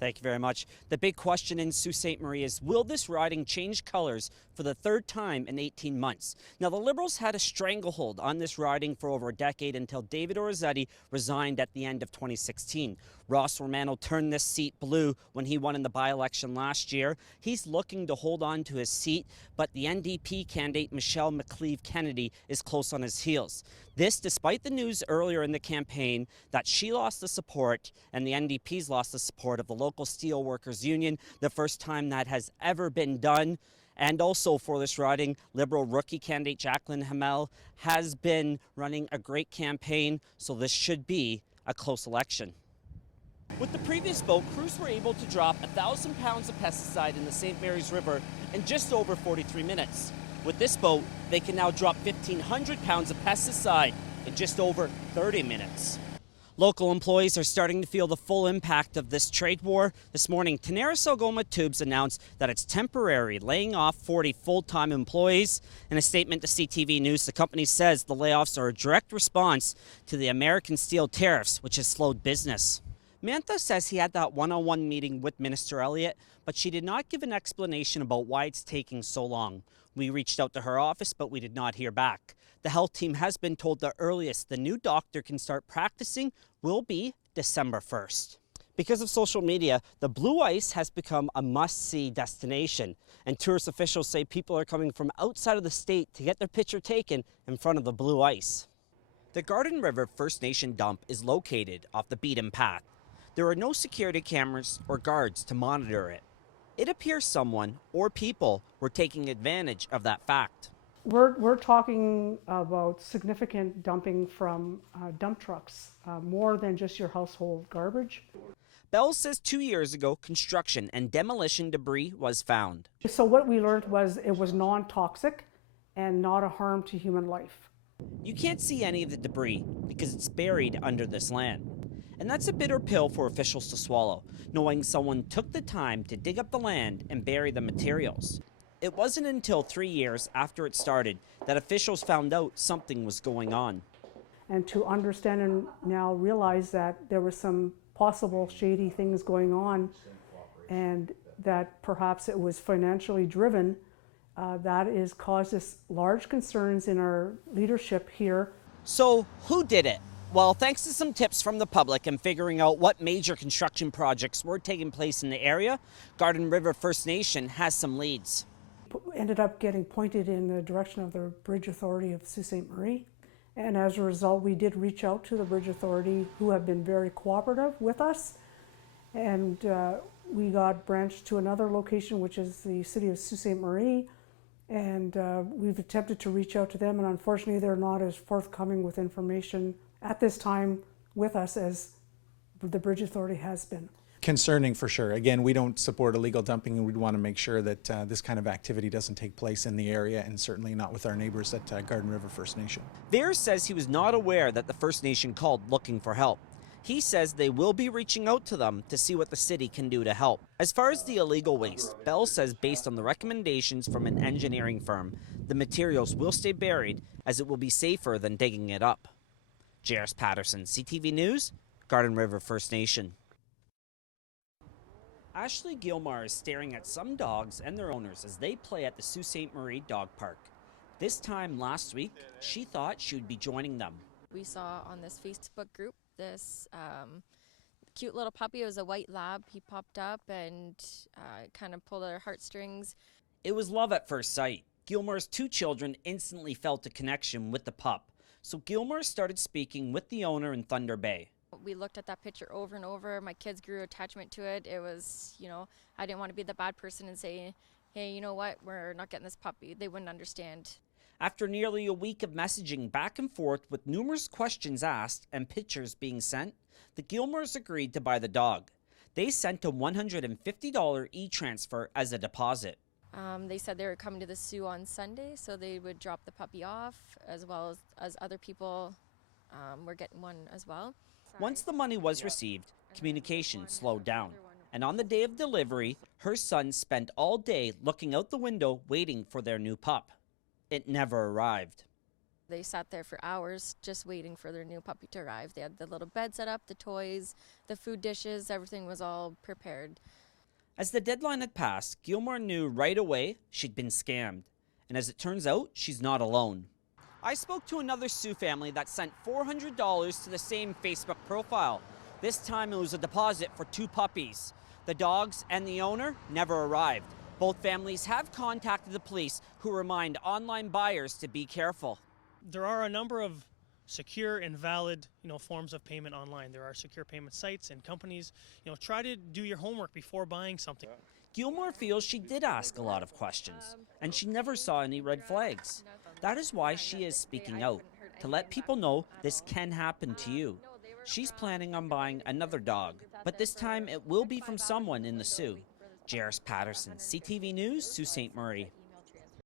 Thank you very much. The big question in Sault Ste. Marie is, will this riding change colors for the third time in 18 months? Now, the Liberals had a stranglehold on this riding for over a decade until David Orazietti resigned at the end of 2016. Ross Romano turned this seat blue when he won in the by-election last year. He's looking to hold on to his seat, but the NDP candidate Michelle McLeave Kennedy is close on his heels. This despite the news earlier in the campaign that she lost the support and the NDP's lost the support of the local steelworkers union, the first time that has ever been done. And also for this riding, Liberal rookie candidate Jacqueline Hamel has been running a great campaign, so this should be a close election. With the previous vote, crews were able to drop 1,000 pounds of pesticide in the St. Mary's River in just over 43 minutes. With this boat, they can now drop 1,500 pounds of pesticide in just over 30 minutes. Local employees are starting to feel the full impact of this trade war. This morning, Tenaris Algoma Tubes announced that it's temporary, laying off 40 full-time employees. In a statement to CTV News, the company says the layoffs are a direct response to the American steel tariffs, which has slowed business. Mantha says he had that one-on-one meeting with Minister Elliott, but she did not give an explanation about why it's taking so long. We reached out to her office, but we did not hear back. The health team has been told the earliest the new doctor can start practicing will be December 1st. Because of social media, the Blue Ice has become a must-see destination, and tourist officials say people are coming from outside of the state to get their picture taken in front of the Blue Ice. The Garden River First Nation dump is located off the beaten path. There are no security cameras or guards to monitor it. It appears someone or people were taking advantage of that fact. We're talking about significant dumping from dump trucks, more than just your household garbage. Bell says 2 years ago, construction and demolition debris was found. So what we learned was it was non-toxic and not a harm to human life. You can't see any of the debris because it's buried under this land. And that's a bitter pill for officials to swallow, knowing someone took the time to dig up the land and bury the materials. It wasn't until 3 years after it started that officials found out something was going on. And to understand and now realize that there were some possible shady things going on and that perhaps it was financially driven, that has caused us large concerns in our leadership here. So who did it? Well, thanks to some tips from the public and figuring out what major construction projects were taking place in the area, Garden River First Nation has some leads. Ended up getting pointed in the direction of the Bridge Authority of Sault Ste. Marie. And as a result, we did reach out to the Bridge Authority, who have been very cooperative with us. And we got branched to another location, which is the city of Sault Ste. Marie. And we've attempted to reach out to them, and unfortunately they're not as forthcoming with information at this time with us as the Bridge Authority has been. Concerning for sure. Again, we don't support illegal dumping, and we'd want to make sure that this kind of activity doesn't take place in the area, and certainly not with our neighbors at Garden River First Nation. Veer says he was not aware that the First Nation called looking for help. He says they will be reaching out to them to see what the city can do to help. As far as the illegal waste, Bell says based on the recommendations from an engineering firm, the materials will stay buried as it will be safer than digging it up. Jairus Patterson, CTV News, Garden River First Nation. Ashley Gilmar is staring at some dogs and their owners as they play at the Sault Ste. Marie Dog Park. This time last week, she thought she would be joining them. We saw on this Facebook group this cute little puppy. It was a white lab. He popped up and kind of pulled our heartstrings. It was love at first sight. Gilmar's two children instantly felt a connection with the pup. So Gilmar started speaking with the owner in Thunder Bay. We looked at that picture over and over. My kids grew attachment to it. It was, I didn't want to be the bad person and say, hey, you know what, we're not getting this puppy. They wouldn't understand. After nearly a week of messaging back and forth with numerous questions asked and pictures being sent, the Gilmars agreed to buy the dog. They sent a $150 e-transfer as a deposit. They said they were coming to the zoo on Sunday, so they would drop the puppy off, as well as other people were getting one as well. Once the money was received, communication slowed down. And on the day of delivery, her son spent all day looking out the window waiting for their new pup. It never arrived. They sat there for hours just waiting for their new puppy to arrive. They had the little bed set up, the toys, the food dishes, everything was all prepared. As the deadline had passed, Gilmore knew right away she'd been scammed. And as it turns out, she's not alone. I spoke to another Sioux family that sent $400 to the same Facebook profile. This time it was a deposit for 2 puppies. The dogs and the owner never arrived. Both families have contacted the police, who remind online buyers to be careful. There are a number of secure and valid, forms of payment online. There are secure payment sites and companies. Try to do your homework before buying something. Gilmore feels she did ask a lot of questions, and she never saw any red flags. That is why she is speaking out, to let people know this can happen to you. She's planning on buying another dog, but this time it will be from someone in the Sioux. Jairus Patterson, CTV News, Sault Ste. Marie.